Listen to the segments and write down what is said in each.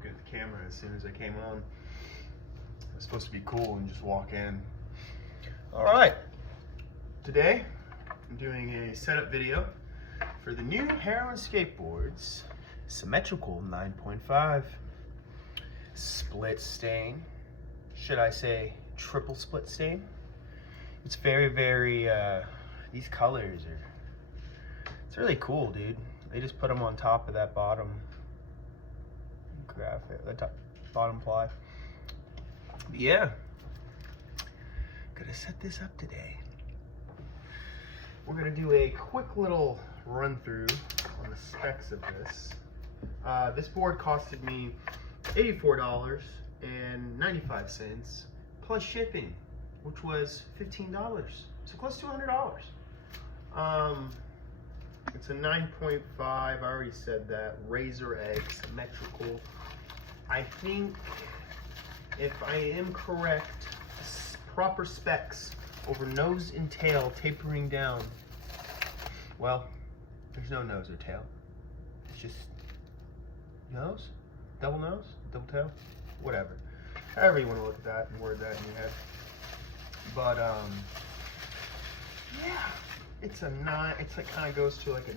looking at the camera as soon as I came on. I was supposed to be cool and just walk in. All right, today I'm doing a setup video for the new Heroin skateboards, symmetrical 9.5, split stain. Should I say triple split stain? It's very, these colors it's really cool, dude. They just put them on top of that bottom graphic, the top bottom ply. But yeah, gonna set this up today. We're gonna do a quick little run through on the specs of this. This board costed me $84.95 plus shipping, which was $15, so close to $100. It's a 9.5, I already said that, razor edge, symmetrical. I think, if I am correct, proper specs over nose and tail tapering down. Well, there's no nose or tail. It's just nose, double tail, whatever. However you want to look at that and word that in your head. But yeah, it's a 9. It's like kind of goes to like a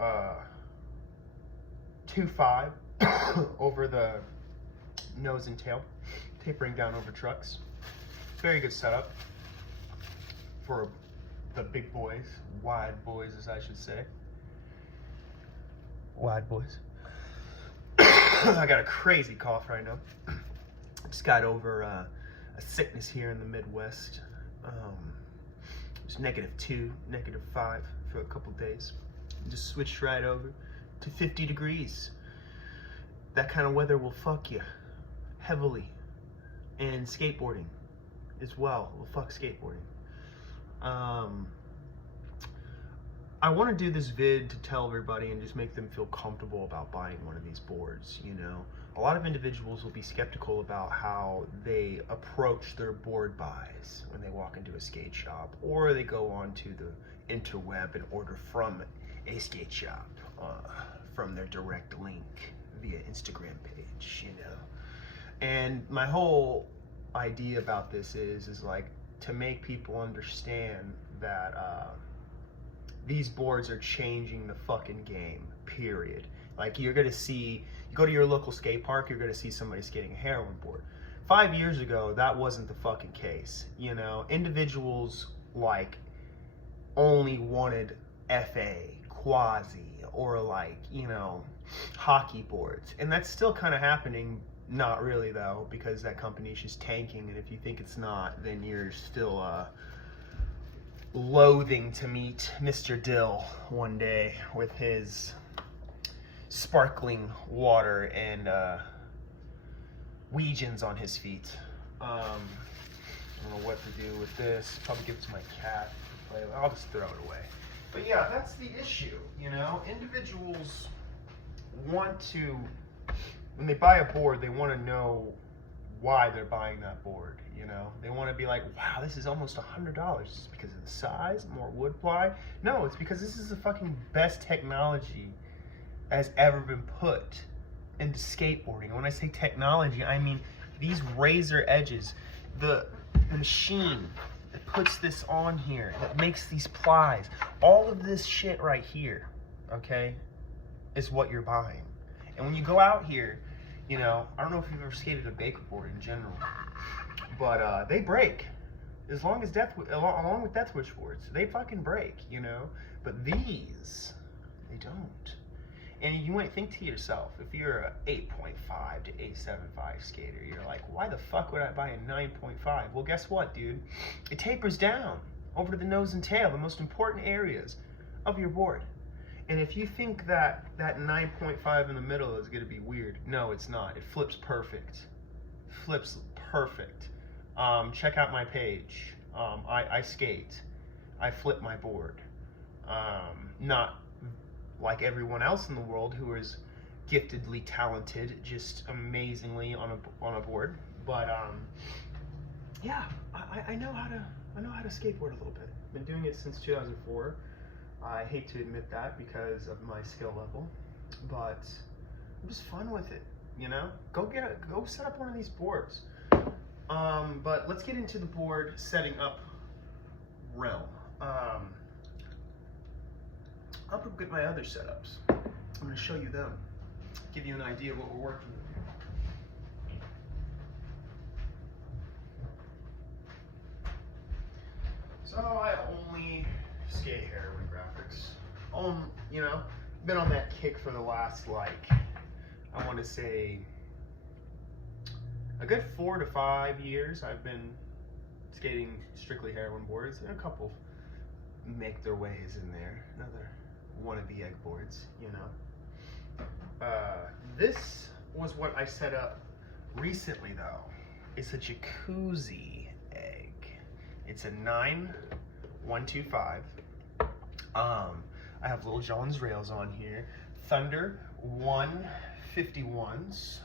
9.25 over the nose and tail, tapering down over trucks. Very good setup for the big boys, wide boys as I should say. Wide boys. I got a crazy cough right now. Just got over a sickness here in the Midwest. It was -2, -5 for a couple days. Just switched right over to 50 degrees. That kind of weather will fuck you heavily. And skateboarding as well will fuck skateboarding. I want to do this vid to tell everybody and just make them feel comfortable about buying one of these boards, you know. A lot of individuals will be skeptical about how they approach their board buys when they walk into a skate shop, or they go onto the interweb and order from a skate shop from their direct link via Instagram page, you know. And my whole idea about this is like to make people understand that these boards are changing the fucking game, period. Like you're gonna see, you go to your local skate park, you're gonna see somebody skating a heroin board. 5 years ago, that wasn't the fucking case, you know? Individuals like only wanted FA, quasi, or like, you know, hockey boards. And that's still kind of happening. Not really though, because that company is just tanking, and if you think it's not, then you're still loathing to meet Mr. Dill one day with his sparkling water and Ouijans on his feet. I don't know what to do with this. Probably give it to my cat. I'll just throw it away. But yeah, that's the issue, you know? Individuals want to, when they buy a board, they want to know why they're buying that board, you know? They want to be like, wow, this is almost $100. Is it because of the size, more wood ply? No, it's because this is the fucking best technology has ever been put into skateboarding. And when I say technology, I mean these razor edges, the machine that puts this on here, that makes these plies, all of this shit right here, okay, is what you're buying. And when you go out here, you know, I don't know if you've ever skated a baker board in general, but they break. Along with death wish boards, they fucking break, you know. But these, they don't. And you might think to yourself, if you're a 8.5 to 8.75 skater, you're like, why the fuck would I buy a 9.5? Well, guess what, dude? It tapers down over to the nose and tail, the most important areas of your board. And if you think that that 9.5 in the middle is going to be weird, no, it's not. It flips perfect. Flips perfect. Check out my page. I skate. I flip my board. Not like everyone else in the world who is giftedly talented, just amazingly on a board. But yeah, I know how to skateboard a little bit. Been doing it since 2004. I hate to admit that because of my skill level, but just fun with it, you know? Go set up one of these boards. But let's get into the board setting up realm. I'll get my other setups. I'm going to show you them, give you an idea of what we're working with here. So I only skate heroin graphics. You know, been on that kick for the last, like, I want to say a good 4 to 5 years. I've been skating strictly heroin boards, and a couple make their ways in there. Another wannabe egg boards, you know. This was what I set up recently, though. It's a jacuzzi egg. It's a 9125. I have Little John's rails on here. Thunder 151s,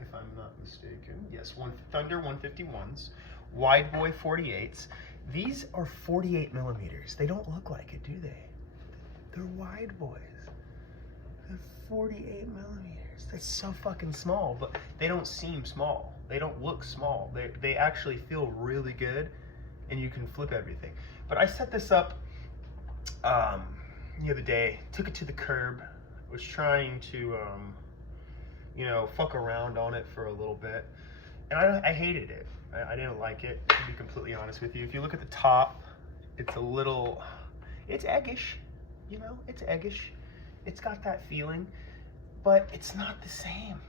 if I'm not mistaken. Yes, Thunder 151s. Wide Boy 48s. These are 48 millimeters. They don't look like it, do they? They're wide boys. They're 48 millimeters. That's so fucking small, but they don't seem small. They don't look small. They actually feel really good, and you can flip everything. But I set this up the other day, took it to the curb, was trying to, you know, fuck around on it for a little bit, and I hated it. I didn't like it, to be completely honest with you. If you look at the top, it's a little, it's eggish, you know, it's eggish. It's got that feeling, but it's not the same.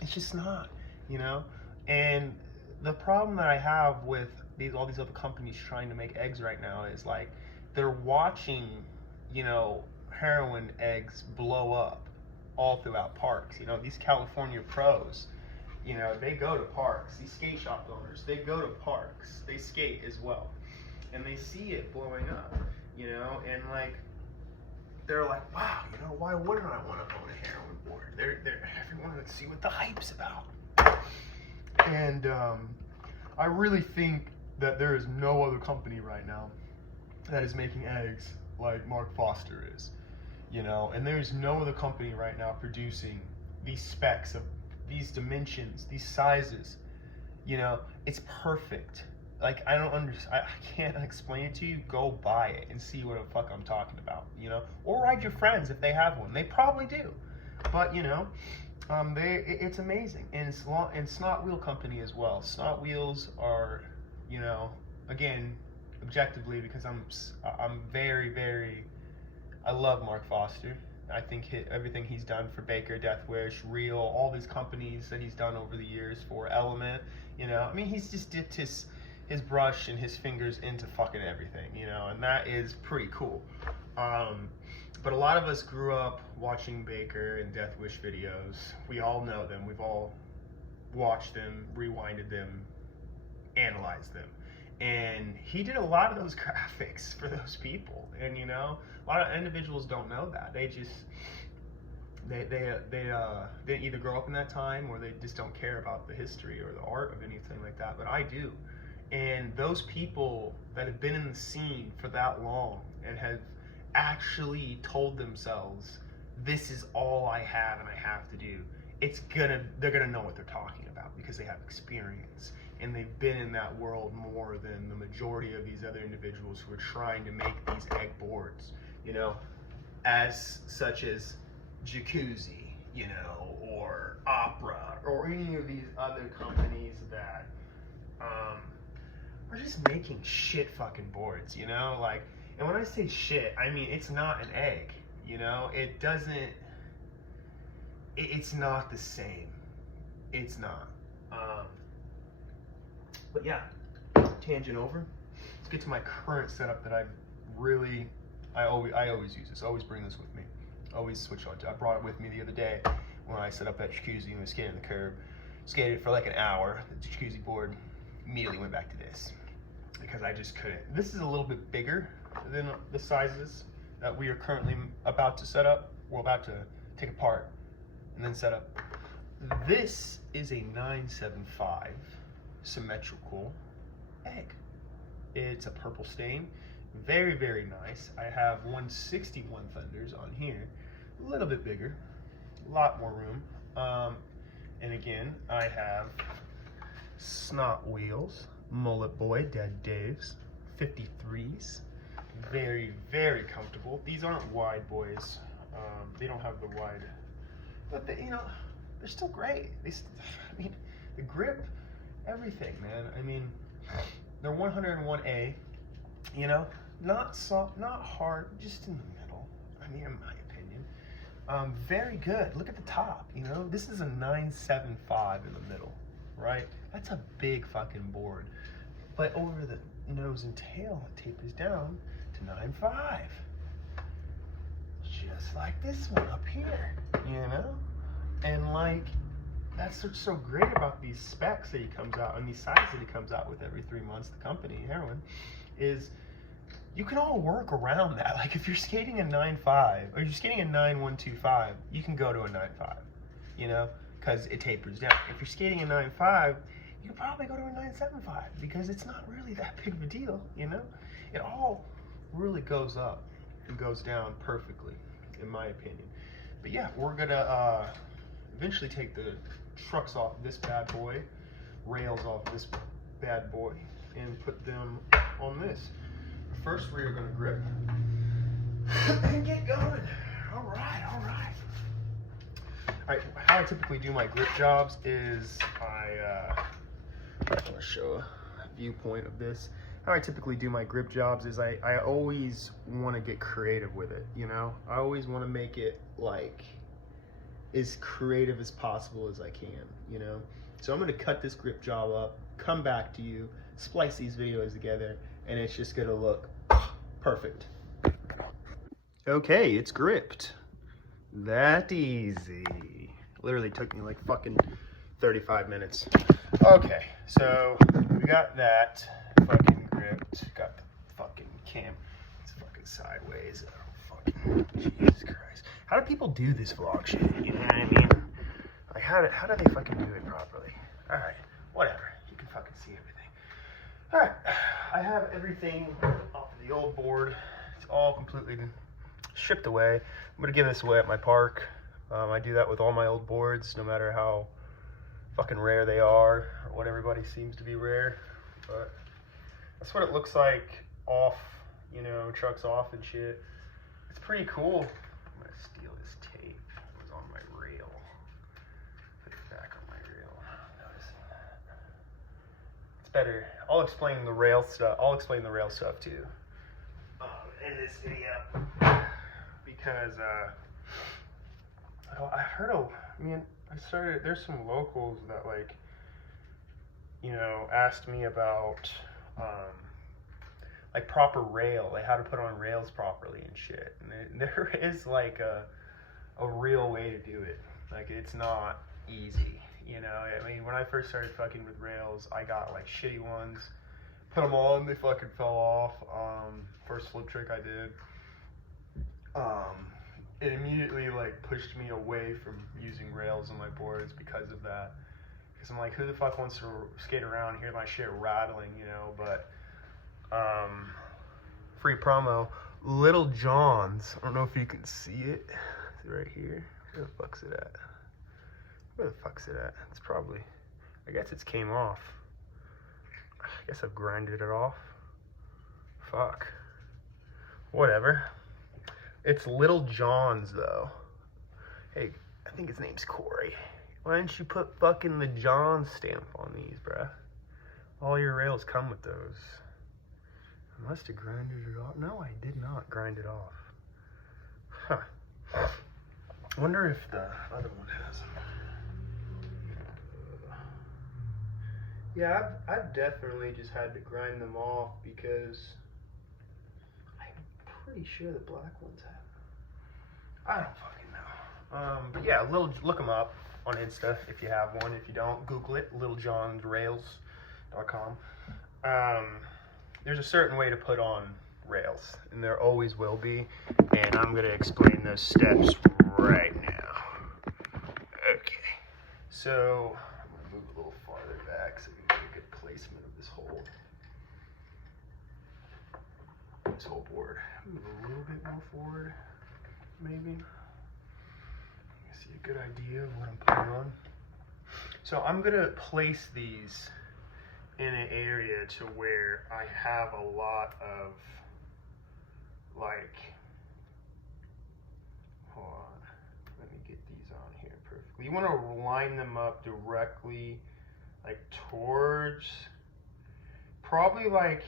It's just not, you know? And the problem that I have with all these other companies trying to make eggs right now is, like, they're watching, you know, heroin eggs blow up all throughout parks. You know, these California pros, you know, they go to parks. These skate shop owners, they go to parks. They skate as well. And they see it blowing up, you know, and, like, they're like, wow, you know, why wouldn't I want to own a heroin board? Everyone would see what the hype's about. And I really think that there is no other company right now that is making eggs like Mark Foster is, you know, and there's no other company right now producing these specs of these dimensions, these sizes, you know. It's perfect. Like, I don't understand, I can't explain it to you. Go buy it and see what the fuck I'm talking about, you know, or ride your friends if they have one. They probably do, but, you know, it's amazing. And Snot Wheel Company as well. Snot Wheels are, you know, again, objectively, because I'm very, very, I love Mark Foster. I think everything he's done for Baker, Death Wish, Real, all these companies that he's done over the years for Element, you know, I mean, he's just dipped his brush and his fingers into fucking everything, you know, and that is pretty cool. But a lot of us grew up watching Baker and Death Wish videos. We all know them. We've all watched them, rewinded them, analyzed them. And he did a lot of those graphics for those people. And, you know, a lot of individuals don't know that. They just, they either grow up in that time, or they just don't care about the history or the art of anything like that. But I do. And those people that have been in the scene for that long and have actually told themselves, this is all I have and I have to do, they're gonna know what they're talking about, because they have experience and they've been in that world more than the majority of these other individuals who are trying to make these egg boards, you know, such as Jacuzzi, you know, or Opera, or any of these other companies that are just making shit fucking boards, you know, like. And when I say shit, I mean, it's not an egg, you know? It's not the same. It's not. But yeah, tangent over. Let's get to my current setup that I always use this. I always bring this with me. Always switch on to. I brought it with me the other day when I set up that jacuzzi and was skating the curb. Skated for like an hour, the jacuzzi board. Immediately went back to this, because I just couldn't. This is a little bit bigger than the sizes that we are currently about to set up. We're about to take apart and then set up. This is a 975 symmetrical egg. It's a purple stain, very, very nice. I have 161 Thunders on here, a little bit bigger, a lot more room. And again, I have Snot Wheels, Mullet Boy, Dead Dave's, 53s. Very, very comfortable. These aren't wide boys. They don't have the wide, but they, you know, they're still great. I mean, the grip, everything, man. I mean, they're 101A, you know, not soft, not hard, just in the middle. I mean, in my opinion, very good. Look at the top, you know, this is a 975 in the middle, right? That's a big fucking board. But over the nose and tail, it tapers down to 9.5. Just like this one up here, you know? And like, that's what's so great about these specs that he comes out, and these sizes that he comes out with every 3 months, the company, Heroin, is you can all work around that. Like if you're skating a 9.5, or you're skating a 9.125, you can go to a 9.5, you know? Because it tapers down. If you're skating a 9.5, you can probably go to a 9.75 because it's not really that big of a deal, you know? It all really goes up and goes down perfectly, in my opinion. But yeah, we're gonna eventually take the trucks off this bad boy, rails off this bad boy, and put them on this. First, we are gonna grip and get going. All right, all right. All right, how I typically do my grip jobs is I'm gonna show a viewpoint of this. How I typically do my grip jobs is I always want to get creative with it, you know? I always want to make it like as creative as possible as I can, you know? So I'm going to cut this grip job up, come back to you, splice these videos together, and it's just going to look perfect. Okay, it's gripped. That easy. Literally took me like fucking 35 minutes. Okay, so we got that fucking gripped. Got the fucking cam. It's fucking sideways. Oh, fucking Jesus Christ. How do people do this vlog shit? You know what I mean? Like, how do they fucking do it properly? Alright, whatever. You can fucking see everything. Alright, I have everything off of the old board. It's all completely shipped away. I'm gonna give this away at my park. I do that with all my old boards, no matter how fucking rare they are, or what everybody seems to be rare. But that's what it looks like off, you know, trucks off and shit. It's pretty cool. I'm gonna steal this tape. It was on my rail. Put it back on my rail. Noticing that. It's better. I'll explain the rail stuff. I'll explain the rail stuff too in this video, because I heard there's some locals that like, you know, asked me about like proper rail, like how to put on rails properly and shit. And there is like a real way to do it. Like it's not easy, you know. I mean, when I first started fucking with rails, I got like shitty ones, put them on, they fucking fell off. First flip trick I did, it immediately like pushed me away from using rails on my boards because of that. Because I'm like, who the fuck wants to skate around, hear my shit rattling, you know? But free promo, Little John's. I don't know if you can see it. It's right here. Where the fuck's it at? Where the fuck's it at? It's probably, I guess it's came off. I guess I've grinded it off. Fuck. Whatever. It's Little John's though. Hey, I think his name's Corey. Why didn't you put fucking the John stamp on these, bruh? All your rails come with those. I must have grinded it off. No, I did not grind it off. Huh. I wonder if the other one has them. Yeah, I've definitely just had to grind them off because I'm pretty sure the black ones have them. I don't fucking know. But yeah, look them up on Insta if you have one. If you don't, Google it, littlejohnsrails.com. There's a certain way to put on rails, and there always will be, and I'm going to explain those steps right now. Okay, so I'm going to move a little farther back so we can get a good placement of this whole board. Move a little bit more forward, maybe. See a good idea of what I'm putting on. So I'm gonna place these in an area to where I have a lot of like, hold on, let me get these on here perfectly. You want to line them up directly like towards probably like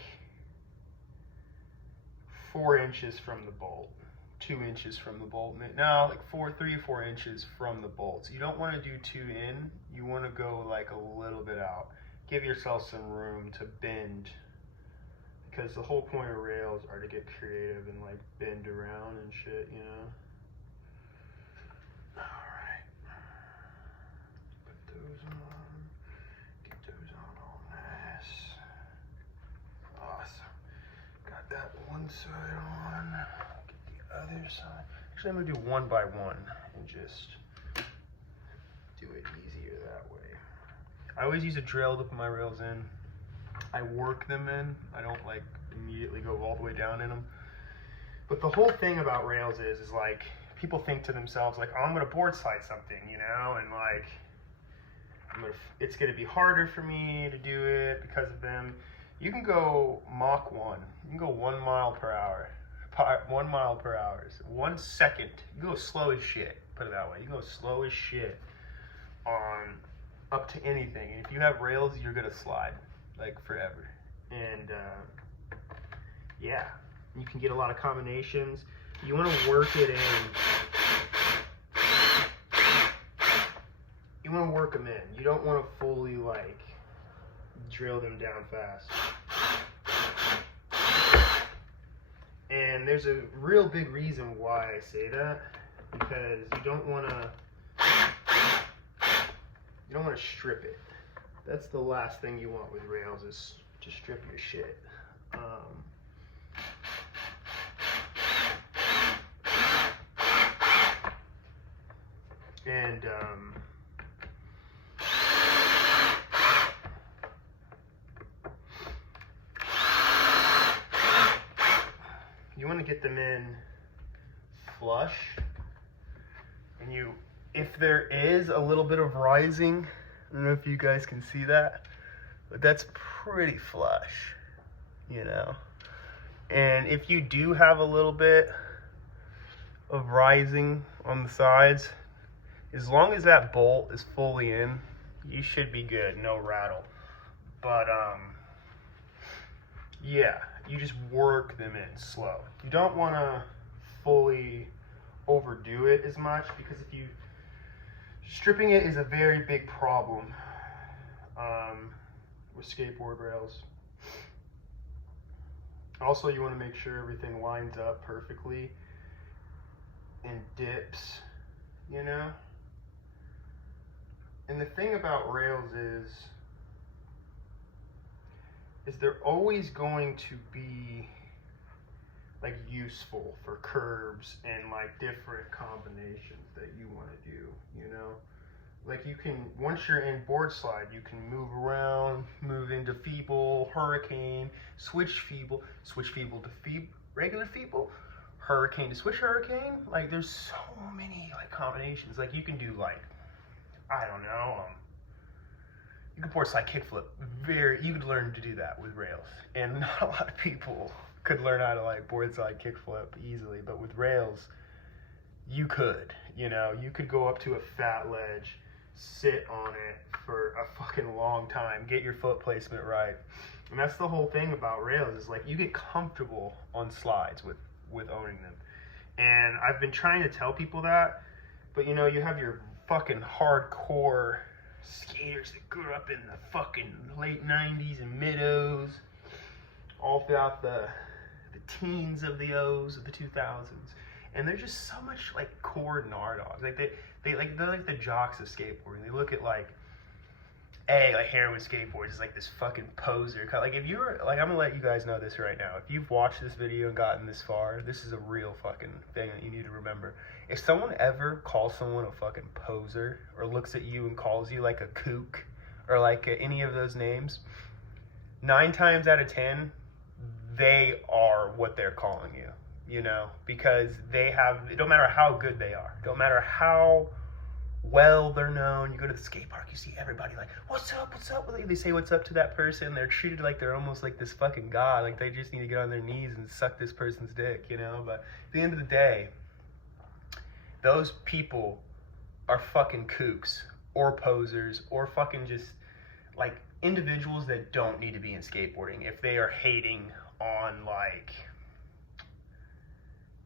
4 inches from the bolt, 2 inches from the bolt. No, like 3 or 4 inches from the bolts. You don't want to do 2 in, you want to go like a little bit out. Give yourself some room to bend, because the whole point of rails are to get creative and like bend around and shit, you know? Alright. Put those on. Get those on all nice. Awesome. Got that one side on. Get the other side. Actually, I'm gonna do one by one and just do it easier that way. I always use a drill to put my rails in. I work them in. I don't like immediately go all the way down in them. But the whole thing about rails is like, people think to themselves like, oh, I'm gonna board slide something, you know, and like, it's gonna be harder for me to do it because of them. You can go Mach 1. You can go 1 mile per hour. 1 mile per hour. 1 second. You go slow as shit. Put it that way. You can go slow as shit on up to anything. And if you have rails, you're gonna slide like forever. And yeah, you can get a lot of combinations. You want to work it in. You want to work them in. You don't want to fully like drill them down fast. And there's a real big reason why I say that, because you don't want to strip it. That's the last thing you want with rails, is to strip your shit. You want to get them in flush, and if there is a little bit of rising, I don't know if you guys can see that, but that's pretty flush, you know. And if you do have a little bit of rising on the sides, as long as that bolt is fully in, you should be good, no rattle. But yeah, you just work them in slow. You don't want to fully overdo it as much, because stripping it is a very big problem with skateboard rails. Also, you want to make sure everything lines up perfectly and dips, you know? And the thing about rails is they're always going to be like useful for curbs and like different combinations that you want to do, you know? Like you can, once you're in board slide, you can move around, move into feeble, hurricane, switch feeble to regular feeble, hurricane to switch hurricane. Like there's so many like combinations. Like you can do like, I don't know, you can board slide kickflip. You could learn to do that with rails. And not a lot of people could learn how to like board slide kickflip easily, but with rails, you could, you know, you could go up to a fat ledge, sit on it for a fucking long time, get your foot placement right. And that's the whole thing about rails, is like you get comfortable on slides with owning them. And I've been trying to tell people that, but you know, you have your fucking hardcore skaters that grew up in the fucking late 90s and mid-O's, all throughout the teens of the O's of the 2000s. And they're just so much like core gnar dogs. Like they're like the jocks of skateboarding. They look at like heroin skateboards is like this fucking poser. Like if you're like, I'm gonna let you guys know this right now. If you've watched this video and gotten this far, this is a real fucking thing that you need to remember. If someone ever calls someone a fucking poser, or looks at you and calls you like a kook, or like any of those names, 9 times out of 10, they are what they're calling you. You know, because they have, it don't matter how good they are, don't matter how well they're known. You go to the skate park, you see everybody like, what's up? They say what's up to that person. They're treated like they're almost like this fucking god. Like they just need to get on their knees and suck this person's dick, you know? But at the end of the day, those people are fucking kooks or posers or fucking just like individuals that don't need to be in skateboarding if they are hating on like,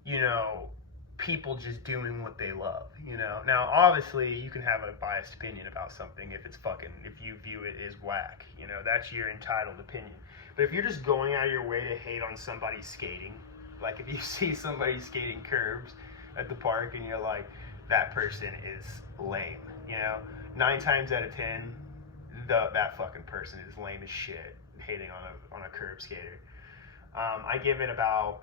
you know, people just doing what they love, you know? Now, obviously, you can have a biased opinion about something if you view it as whack, you know, that's your entitled opinion. But if you're just going out of your way to hate on somebody skating, like if you see somebody skating curbs at the park and you're like, that person is lame, you know? 9 times out of 10, that fucking person is lame as shit, hating on a curb skater. I give it about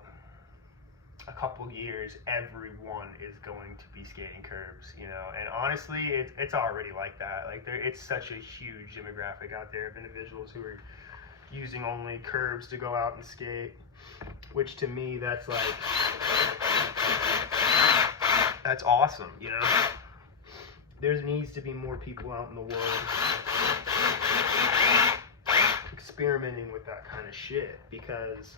a couple years, everyone is going to be skating curbs, you know, and honestly, it's already like that. Like it's such a huge demographic out there of individuals who are using only curbs to go out and skate, which to me, that's like, that's awesome, you know. There needs to be more people out in the world experimenting with that kind of shit, because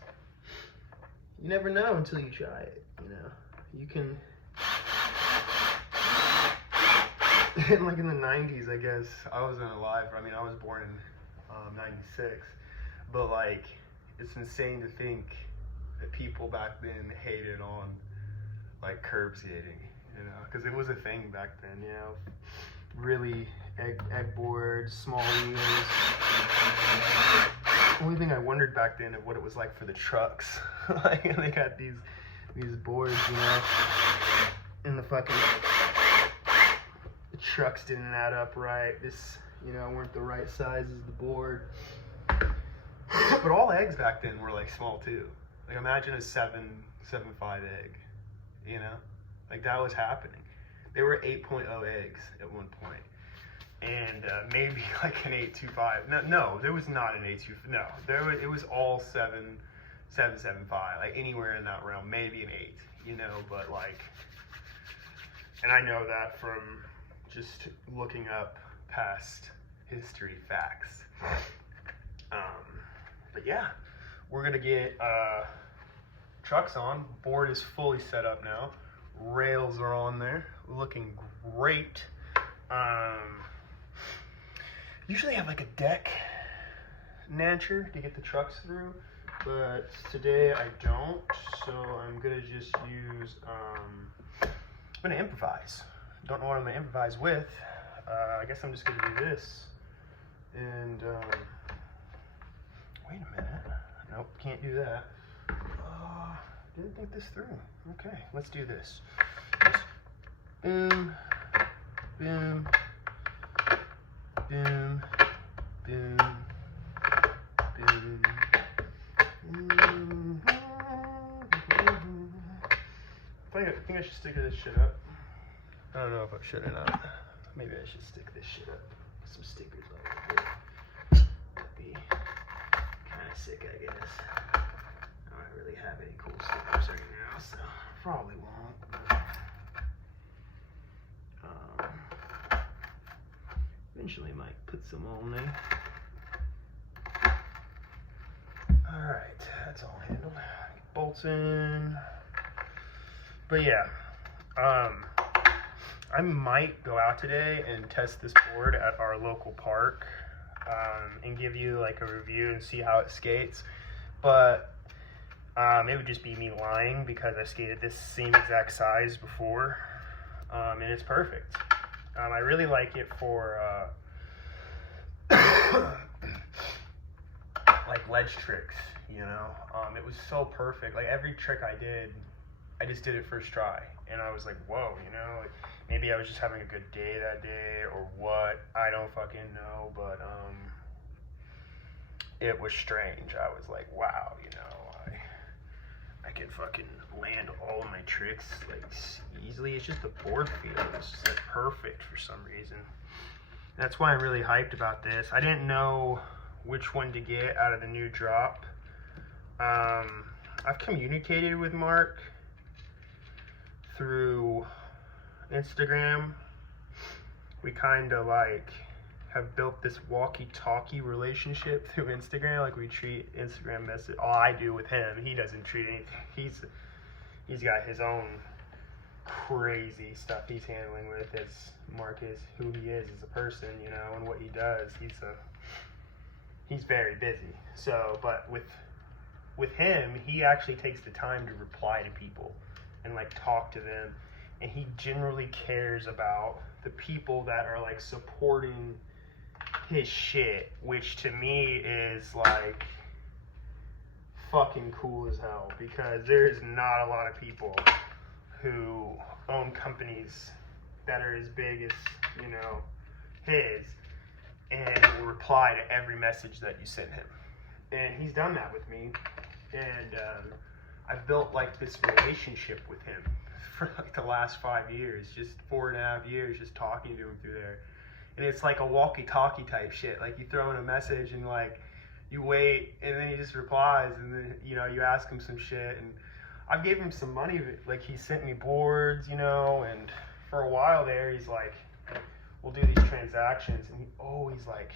you never know until you try it, you know. You can, like in the 90s, I guess, I wasn't alive. I mean, I was born in 96, but like, it's insane to think that people back then hated on like curb skating, you know, because it was a thing back then, you know. Really egg boards, small wheels. The only thing I wondered back then of what it was like for the trucks. Like they got these boards, you know, and the trucks didn't add up right. This, you know, weren't the right size as the board. But all eggs back then were like small too. Like imagine a 7.5 egg, you know, like that was happening. They were 8.0 eggs at one point, and maybe like an 8.25. No, there was not an 8.25. No, it was all 7.75, like anywhere in that realm, maybe an 8, you know. But like, and I know that from just looking up past history facts. But yeah, we're gonna get trucks on. Board is fully set up now. Rails are on there, looking great. Usually have like a deck nancher to get the trucks through, but today I don't, so I'm gonna just use, I'm gonna improvise. Don't know what I'm gonna improvise with. I guess I'm just gonna do this, and wait a minute, nope, can't do that. Didn't think this through. Okay, let's do this. Just boom, boom, boom, boom, boom, boom. I think I should stick this shit up. I don't know if I should or not. Maybe I should stick this shit up with some stickers on it. That'd be kind of sick, I guess. I don't really have any cool stickers right now, so probably won't. But, eventually might put some on there. Alright, that's all handled. Bolts in. But yeah, I might go out today and test this board at our local park, and give you like a review and see how it skates. But it would just be me lying, because I skated this same exact size before, and it's perfect. I really like it for like ledge tricks, you know. It was so perfect. Like every trick I did, I just did it first try, and I was like, whoa, you know, like maybe I was just having a good day that day or what, I don't fucking know, but it was strange. I was like, wow, you know, I can fucking land all of my tricks like easily. It's just the board feel is just like perfect for some reason. That's why I'm really hyped about this. I didn't know which one to get out of the new drop. I've communicated with Mark through Instagram, we kind of like have built this walkie-talkie relationship through Instagram. Like we treat Instagram message, all I do with him, he doesn't treat anything. He's got his own crazy stuff he's handling with his Marcus, who he is as a person, you know, and what he does. He's very busy. So, but with him, he actually takes the time to reply to people and like talk to them, and he generally cares about the people that are like supporting his shit, which to me is like fucking cool as hell, because there's not a lot of people who own companies that are as big as, you know, his, and will reply to every message that you send him. And he's done that with me, and I've built like this relationship with him for like the last 5 years, just 4.5 years, just talking to him through there. And it's like a walkie-talkie type shit. Like you throw in a message and like you wait, and then he just replies, and then, you know, you ask him some shit, and I gave him some money. Like he sent me boards, you know, and for a while there, he's like, we'll do these transactions, and he always like,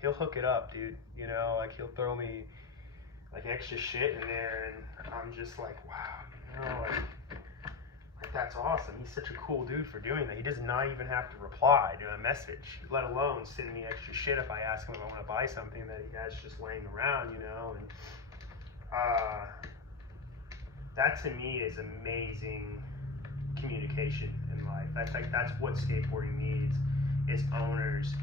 he'll hook it up, dude. You know, like he'll throw me like extra shit in there, and I'm just like, wow, you know, like that's awesome. He's such a cool dude for doing that. He does not even have to reply to a message, let alone send me extra shit if I ask him if I want to buy something that he has just laying around, you know. And that to me is amazing communication in life. That's what skateboarding needs, is owners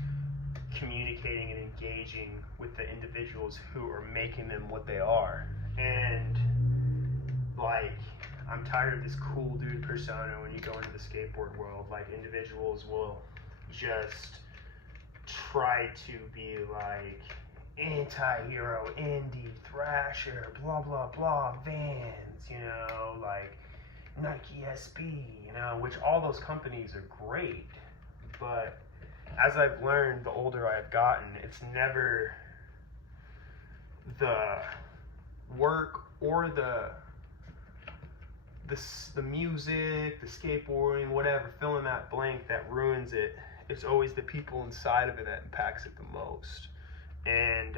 communicating and engaging with the individuals who are making them what they are. And like, I'm tired of this cool dude persona when you go into the skateboard world. Like, individuals will just try to be like anti-hero, indie, thrasher, blah, blah, blah, Vans, you know, like Nike SB, you know, which all those companies are great. But as I've learned, the older I've gotten, it's never the work or the music, the skateboarding, whatever, fill in that blank, that ruins it. It's always the people inside of it that impacts it the most. And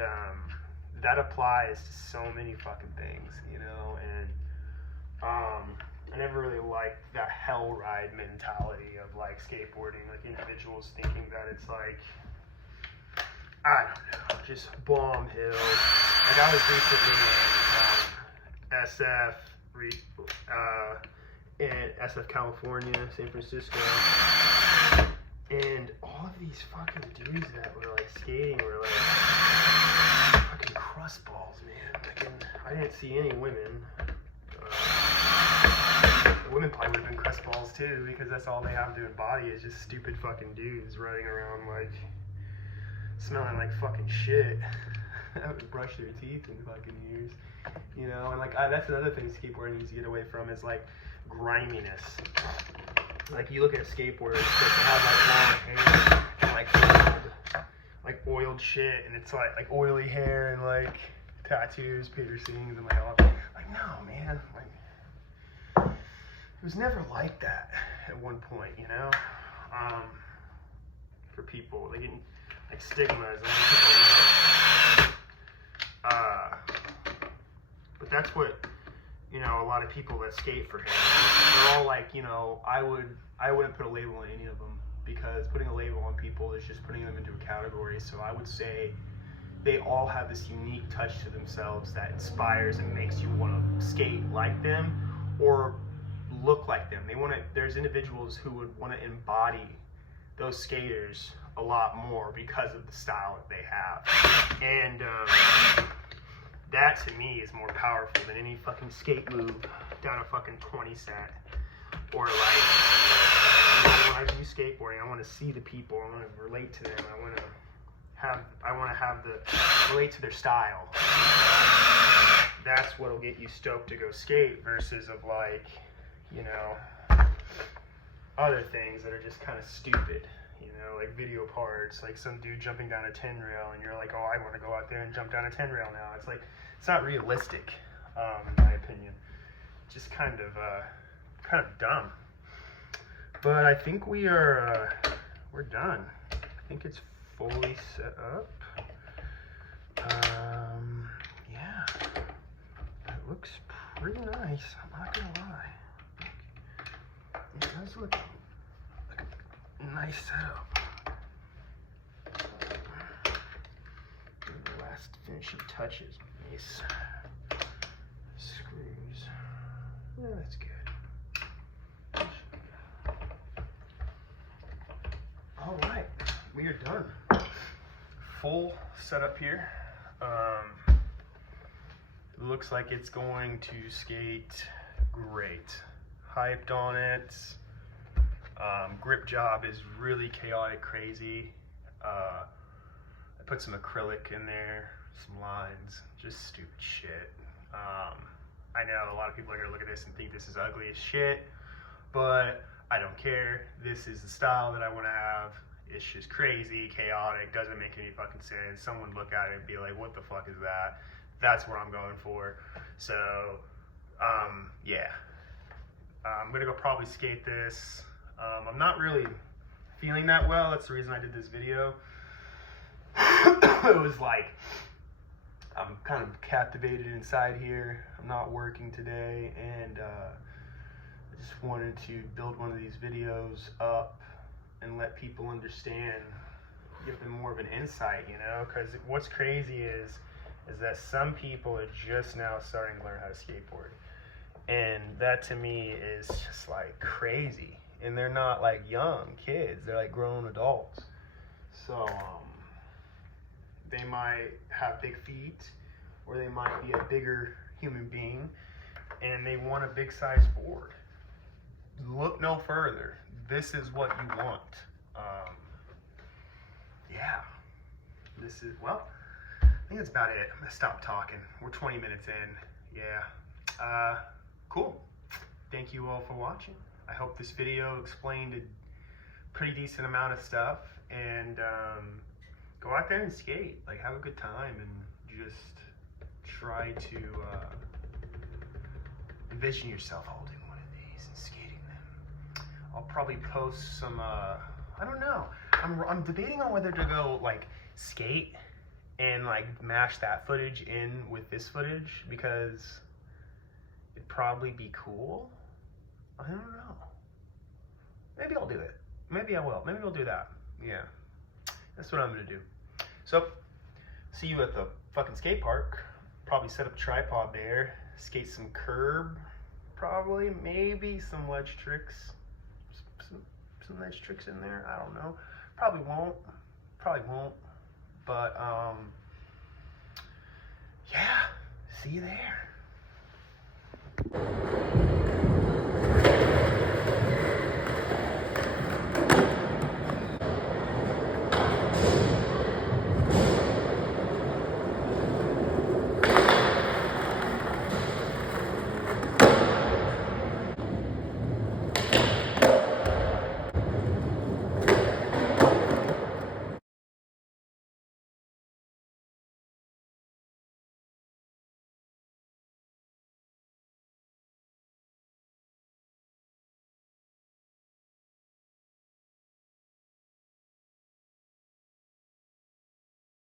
that applies to so many fucking things, you know. And I never really liked that hell ride mentality of like skateboarding, like individuals thinking that it's like, I don't know, just bomb hills. Like I was recently in SF, in SF, California, San Francisco, and all of these fucking dudes that were like skating were like fucking crust balls, man. Like, I didn't see any women. The women probably would have been crust balls too, because that's all they have to embody is just stupid fucking dudes running around like smelling like fucking shit. Haven't brushed their teeth in fucking years, you know. And like that's another thing skateboarding needs to get away from, is like griminess. Like you look at a skateboarder, it's supposed to have like long hair and like oiled shit, and it's like oily hair and like tattoos, piercings, and like all. Like no, man, like it was never like that at one point, you know. For people, they get like stigmas, and people know. But that's what, you know, a lot of people that skate for him, they're all like, you know, I wouldn't put a label on any of them, because putting a label on people is just putting them into a category. So I would say they all have this unique touch to themselves that inspires and makes you want to skate like them or look like them. There's individuals who would want to embody those skaters a lot more because of the style that they have. And that to me is more powerful than any fucking skate move down a fucking 20 set. Or like, you know, when I do skateboarding, I want to see the people, I want to relate to them, I want to relate to their style. That's what'll get you stoked to go skate, versus of like, you know, other things that are just kind of stupid. You know, like video parts, like some dude jumping down a 10 rail, and you're like, oh, I want to go out there and jump down a 10 rail now. It's like, it's not realistic, in my opinion. Just kind of dumb. But I think we're we're done. I think it's fully set up. Yeah, it looks pretty nice. I'm not gonna lie. It does look like a nice setup. The last finishing touches on these screws. Yeah, that's good. All right, we are done. Full setup here. It looks like it's going to skate great. Hyped on it. Grip job is really chaotic, crazy. I put some acrylic in there, some lines, just stupid shit. I know a lot of people are gonna look at this and think this is ugly as shit, but I don't care. This is the style that I wanna have. It's just crazy, chaotic, doesn't make any fucking sense. Someone look at it and be like, what the fuck is that? That's what I'm going for. So, yeah. I'm gonna go probably skate this. I'm not really feeling that well. That's the reason I did this video. It was like, I'm kind of captivated inside here. I'm not working today, and I just wanted to build one of these videos up and let people understand, give them more of an insight, you know, because what's crazy is that some people are just now starting to learn how to skateboard. And that to me is just like crazy. And they're not like young kids, they're like grown adults. So they might have big feet, or they might be a bigger human being, and they want a big size board. Look no further. This is what you want. Yeah. This is, well, I think that's about it. I'm gonna stop talking. We're 20 minutes in. Yeah. Cool. Thank you all for watching. I hope this video explained a pretty decent amount of stuff, and go out there and skate. Like, have a good time, and just try to envision yourself holding one of these and skating them. I'll probably post some, I don't know. I'm debating on whether to go like skate and like mash that footage in with this footage, because it'd probably be cool. I don't know. Maybe I'll do it. Maybe I will. Maybe we'll do that. Yeah. That's what I'm gonna do. So, see you at the fucking skate park. Probably set up a tripod there. Skate some curb. Probably. Maybe some ledge tricks. Some ledge tricks in there. I don't know. Probably won't. Probably won't. But, yeah. See you there.